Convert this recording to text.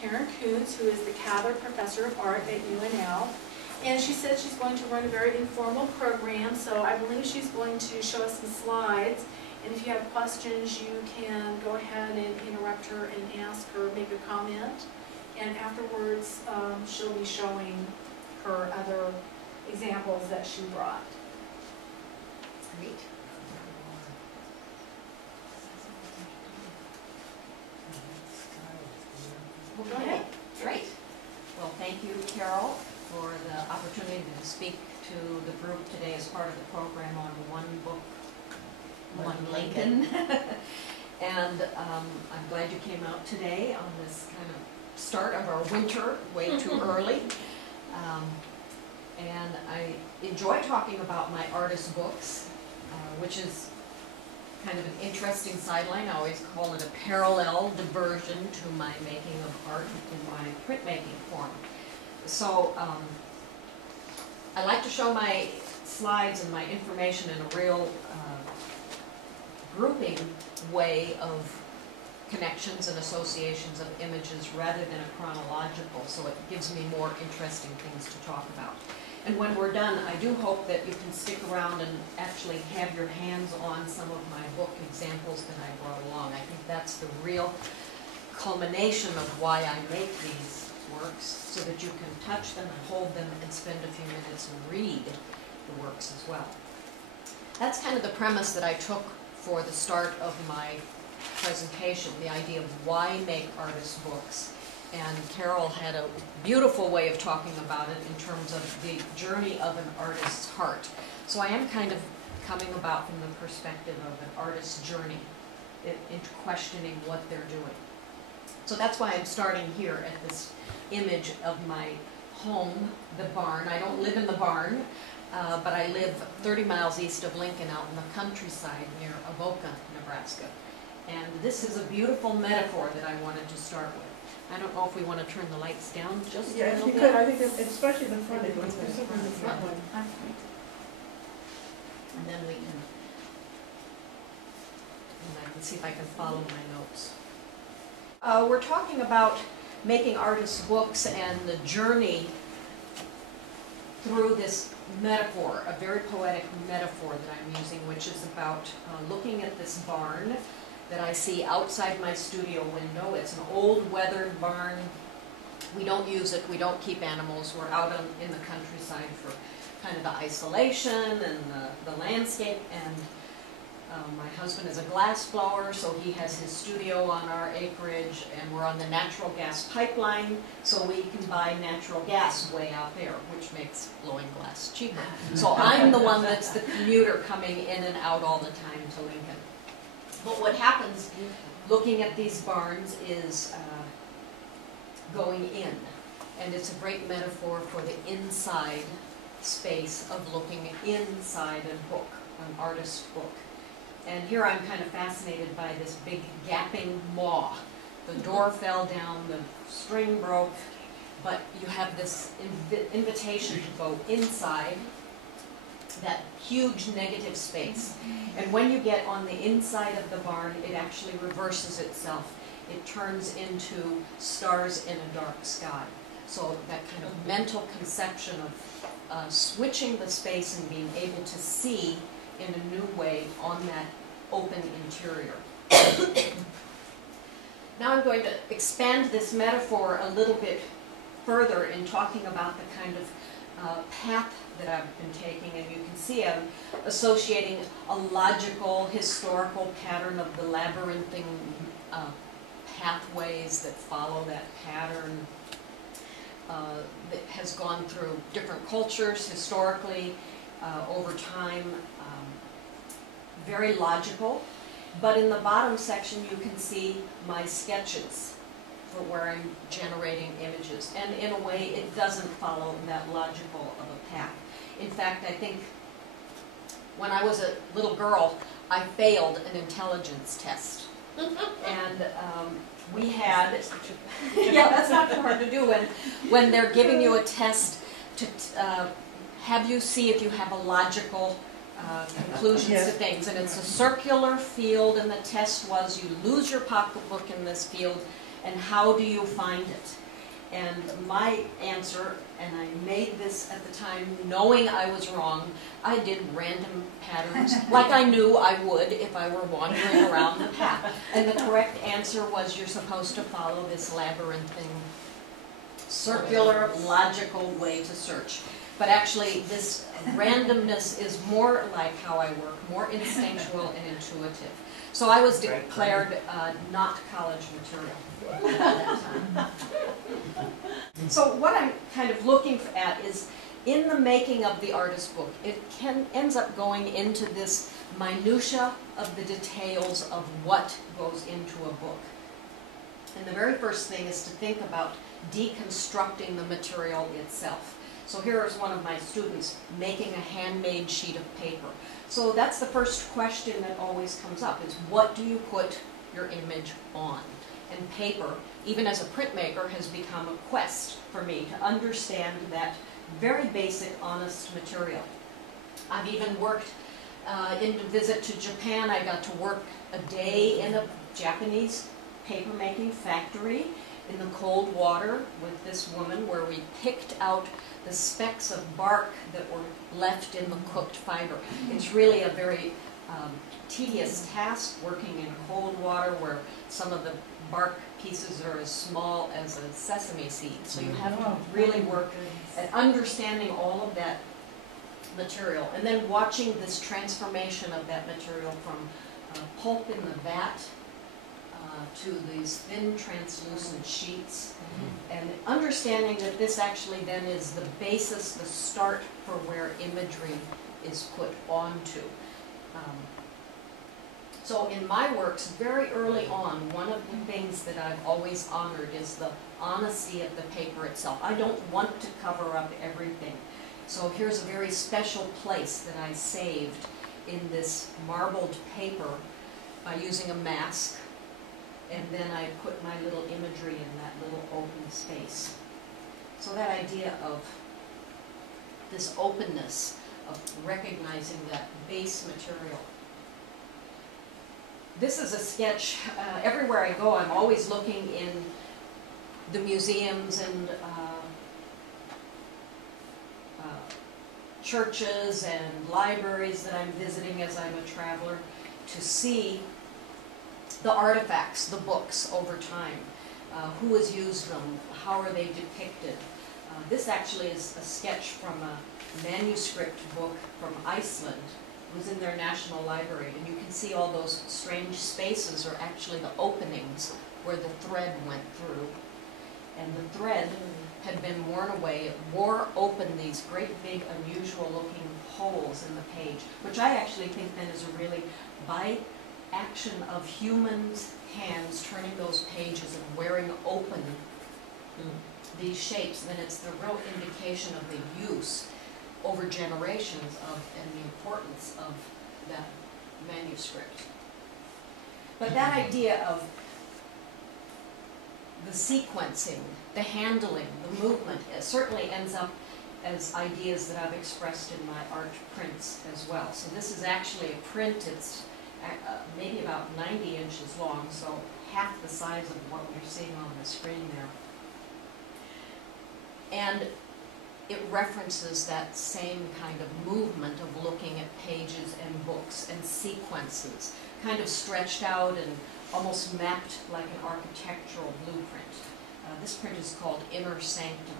Karen Kunc, who is the Cather Professor of Art at UNL. And she said she's going to run a very informal program, so I believe she's going to show us some slides. And if you have questions, you can go ahead and interrupt her and ask her, make a comment. And afterwards, she'll be showing her other examples that she brought. Great. Go ahead. Great. Well, thank you, Carol, for the opportunity to speak to the group today as part of the program on One Book, One Lincoln. And I'm glad you came out today on this kind of start of our winter, way too early. And I enjoy talking about my artist books, which is kind of an interesting sideline. I always call it a parallel diversion to my making of art in my printmaking form. So I like to show my slides and my information in a real grouping way of connections and associations of images rather than a chronological, so it gives me more interesting things to talk about. And when we're done, I do hope that you can stick around and actually have your hands on some of my book examples that I brought along. I think that's the real culmination of why I make these works, so that you can touch them and hold them and spend a few minutes and read the works as well. That's kind of the premise that I took for the start of my presentation, the idea of why make artist books. And Carol had a beautiful way of talking about it in terms of the journey of an artist's heart. So I am kind of coming about from the perspective of an artist's journey into questioning what they're doing. So that's why I'm starting here at this image of my home, the barn. I don't live in the barn, but I live 30 miles east of Lincoln out in the countryside near Avoca, Nebraska. And this is a beautiful metaphor that I wanted to start with. I don't know if we want to turn the lights down just a little bit. Yeah, I think especially the front, it looks the front one. And then we can, and I can see if I can follow my notes. We're talking about making artists' books and the journey through this metaphor, a very poetic metaphor that I'm using, which is about looking at this barn that I see outside my studio window. It's an old weathered barn. We don't use it, we don't keep animals. We're out in the countryside for kind of the isolation and the landscape. And my husband is a glass blower, so he has his studio on our acreage, and we're on the natural gas pipeline, so we can buy natural gas way out there, which makes blowing glass cheaper. So I'm the one that's the commuter coming in and out all the time to Lincoln. But what happens looking at these barns is going in. And it's a great metaphor for the inside space of looking inside a book, an artist's book. And here I'm kind of fascinated by this big gapping maw. The door fell down, the string broke, but you have this invitation to go inside that huge negative space. And when you get on the inside of the barn, it actually reverses itself. It turns into stars in a dark sky. So that kind of mental conception of switching the space and being able to see in a new way on that open interior. Now I'm going to expand this metaphor a little bit further in talking about the kind of path that I've been taking, and you can see I'm associating a logical, historical pattern of the labyrinthine pathways that follow that pattern that has gone through different cultures historically, over time, very logical. But in the bottom section you can see my sketches for where I'm generating images. And in a way it doesn't follow that logical of a path. In fact, I think when I was a little girl, I failed an intelligence test. And we had, yeah, that's not too hard to do when they're giving you a test to have you see if you have a logical conclusions to things. And it's a circular field, and the test was you lose your pocketbook in this field, and how do you find it? And my answer, and I made this at the time knowing I was wrong, I did random patterns like I knew I would if I were wandering around the path. And the correct answer was you're supposed to follow this labyrinthine, circular, logical way to search. But actually this randomness is more like how I work, more instinctual and intuitive. So I was declared not college material at that time. So what I'm kind of looking at is, in the making of the artist book, it ends up going into this minutia of the details of what goes into a book. And the very first thing is to think about deconstructing the material itself. So here is one of my students making a handmade sheet of paper. So that's the first question that always comes up, is what do you put your image on? And paper, even as a printmaker, has become a quest for me to understand that very basic, honest material. I've even worked in a visit to Japan. I got to work a day in a Japanese paper-making factory in the cold water with this woman, where we picked out the specks of bark that were left in the cooked fiber. It's really a very tedious task, working in cold water where some of the bark pieces are as small as a sesame seed. So you have to really work at understanding all of that material, and then watching this transformation of that material from pulp in the vat to these thin translucent sheets, and understanding that this actually then is the basis, the start for where imagery is put onto. So in my works, very early on, one of the things that I've always honored is the honesty of the paper itself. I don't want to cover up everything. So here's a very special place that I saved in this marbled paper by using a mask, and then I put my little imagery in that little open space. So that idea of this openness, of recognizing that base material. This is a sketch. Everywhere I go, I'm always looking in the museums and churches and libraries that I'm visiting as I'm a traveler, to see the artifacts, the books over time. Who has used them? How are they depicted? This actually is a sketch from a manuscript book from Iceland. It was in their national library, and you can see all those strange spaces are actually the openings where the thread went through. And the thread had been worn away. It wore open these great big unusual looking holes in the page, which I actually think then is a really, by action of humans' hands turning those pages and wearing open these shapes, then it's the real indication of the use over generations of, and the importance of that manuscript. But that idea of the sequencing, the handling, the movement, it certainly ends up as ideas that I've expressed in my art prints as well. So this is actually a print. It's maybe about 90 inches long, so half the size of what we're seeing on the screen there. And it references that same kind of movement of looking at pages and books and sequences, kind of stretched out and almost mapped like an architectural blueprint. This print is called Inner Sanctum.